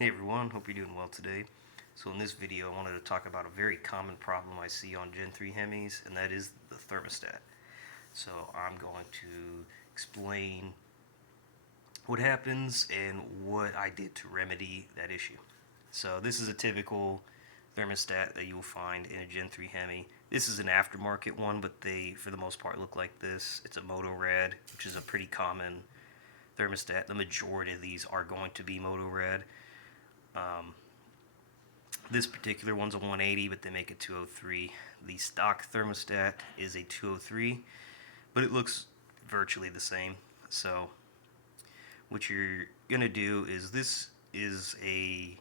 Hey everyone, hope you're doing well today. So in this video I wanted to talk about a very common problem I see on Gen 3 Hemis, and that is the thermostat. So I'm going to explain what happens and what I did to remedy that issue. So this is a typical thermostat that you will find in a Gen 3 Hemi. This is an aftermarket one, but they for the most part look like this. It's a Motorad, which is a pretty common thermostat. The majority of these are going to be Motorad. This particular one's a 180, but they make a 203. The stock thermostat is a 203, but it looks virtually the same. So what you're gonna do is this is a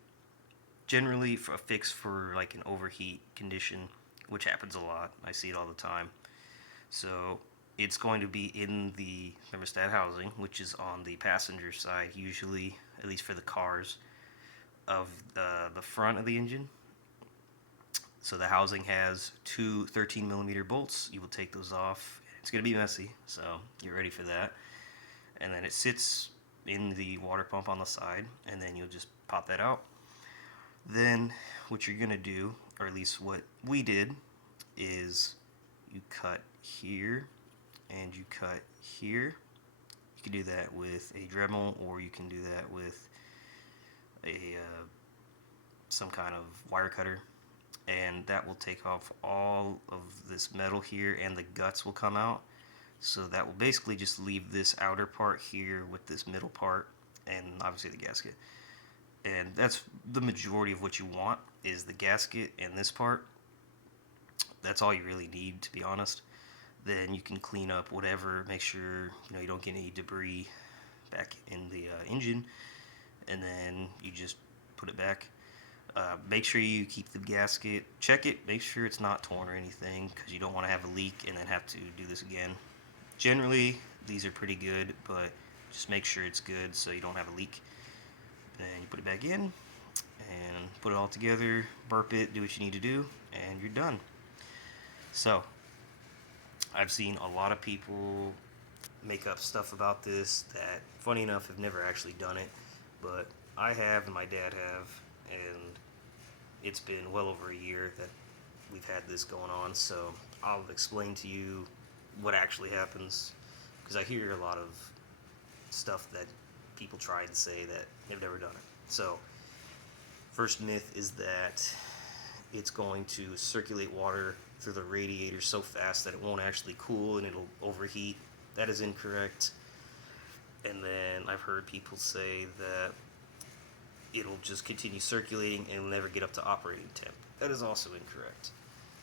generally a fix for like an overheat condition, which happens a lot. I see it all the time. So it's going to be in the thermostat housing, which is on the passenger side, usually, at least for the cars, of the front of the engine. So the housing has two 13 millimeter bolts. You will take those off. It's going to be messy, so get ready for that. And then it sits in the water pump on the side, and then you'll just pop that out. Then what you're going to do, or at least what we did, is you cut here and you cut here. You can do that with a Dremel, or you can do that with a some kind of wire cutter, and that will take off all of this metal here, and the guts will come out. So that will basically just leave this outer part here with this middle part, and obviously the gasket. And that's the majority of what you want, is the gasket and this part. That's all you really need, to be honest. Then you can clean up whatever, make sure you don't get any debris back in the engine, and then you just put it back. Make sure you keep the gasket, check it, make sure it's not torn or anything, because you don't want to have a leak and then have to do this again. Generally, these are pretty good, but just make sure it's good so you don't have a leak. Then you put it back in and put it all together, burp it, do what you need to do, and you're done. So, I've seen a lot of people make up stuff about this that, funny enough, have never actually done it, but I have and my dad have, and it's been well over a year that we've had this going on, so I'll explain to you what actually happens, because I hear a lot of stuff that people try and say that they've never done it. So, first myth is that it's going to circulate water through the radiator so fast that it won't actually cool and it'll overheat. That is incorrect. And then I've heard people say that it'll just continue circulating and it'll never get up to operating temp. That is also incorrect.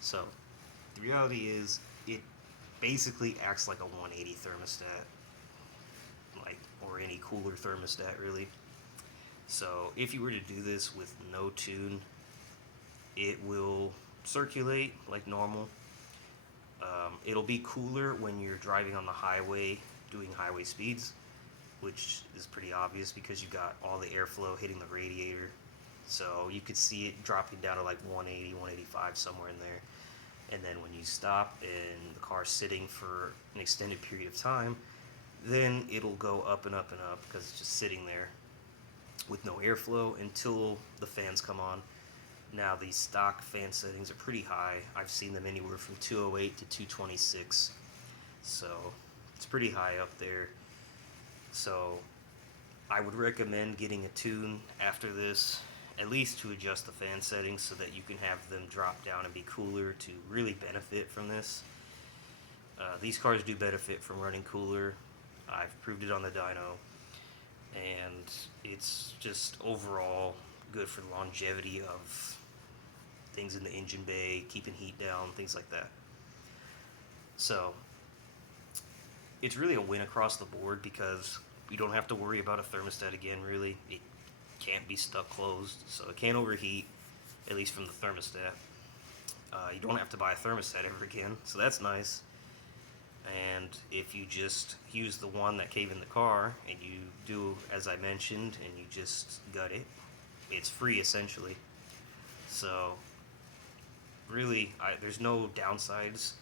So the reality is it basically acts like a 180 thermostat, or any cooler thermostat really. So if you were to do this with no tune, it will circulate like normal. It'll be cooler when you're driving on the highway doing highway speeds, which is pretty obvious because you got all the airflow hitting the radiator. So you could see it dropping down to like 180, 185, somewhere in there. And then when you stop and the car's sitting for an extended period of time, then it'll go up and up and up because it's just sitting there with no airflow until the fans come on. Now, these stock fan settings are pretty high. I've seen them anywhere from 208 to 226. So it's pretty high up there. So I would recommend getting a tune after this, at least to adjust the fan settings so that you can have them drop down and be cooler to really benefit from this. These cars do benefit from running cooler. I've proved it on the dyno, and it's just overall good for the longevity of things in the engine bay, keeping heat down, things like that. So it's really a win across the board because you don't have to worry about a thermostat again, really. It can't be stuck closed, so it can't overheat, at least from the thermostat. You don't have to buy a thermostat ever again, so that's nice. And if you just use the one that came in the car and you do as I mentioned and you just gut it, it's free essentially. So really, there's no downsides.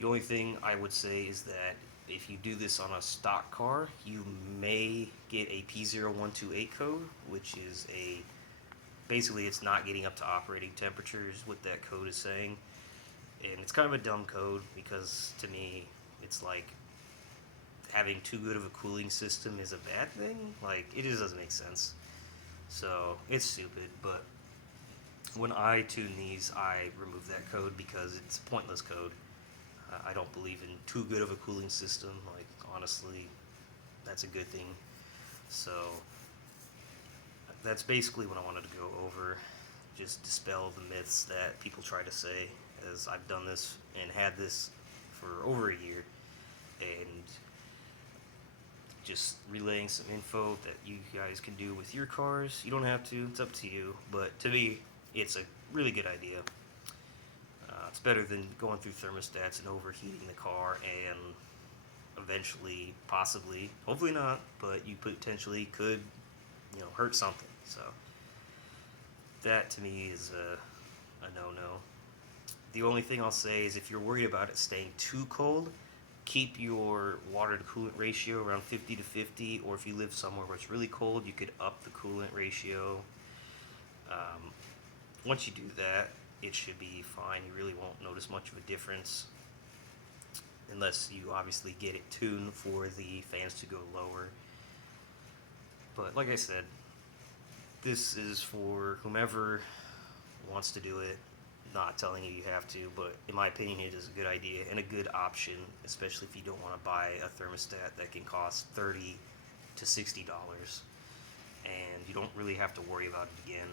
The only thing I would say is that if you do this on a stock car, you may get a P0128 code, which is a basically it's not getting up to operating temperature is what that code is saying. And it's kind of a dumb code because to me it's like having too good of a cooling system is a bad thing. Like, it just doesn't make sense. So it's stupid, but when I tune these, I remove that code because it's a pointless code. I don't believe in too good of a cooling system. Like, honestly, that's a good thing. So that's basically what I wanted to go over. Just dispel the myths that people try to say, as I've done this and had this for over a year, and just relaying some info that you guys can do with your cars. You don't have to, it's up to you, but to me, it's a really good idea. It's better than going through thermostats and overheating the car and eventually, possibly, hopefully not, but you potentially could, hurt something. So that to me is a no-no. The only thing I'll say is if you're worried about it staying too cold, keep your water to coolant ratio around 50 to 50, or if you live somewhere where it's really cold, you could up the coolant ratio. Once you do that, it should be fine. You really won't notice much of a difference unless you obviously get it tuned for the fans to go lower. But like I said, this is for whomever wants to do it. Not telling you have to, but in my opinion, it is a good idea and a good option, especially if you don't want to buy a thermostat that can cost $30 to $60, and you don't really have to worry about it again.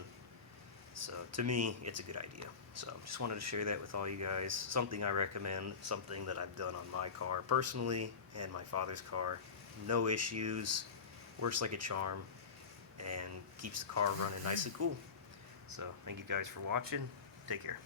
So to me, it's a good idea. So just wanted to share that with all you guys. Something I recommend, something that I've done on my car personally and my father's car. No issues, works like a charm, and keeps the car running nice and cool. So thank you guys for watching. Take care.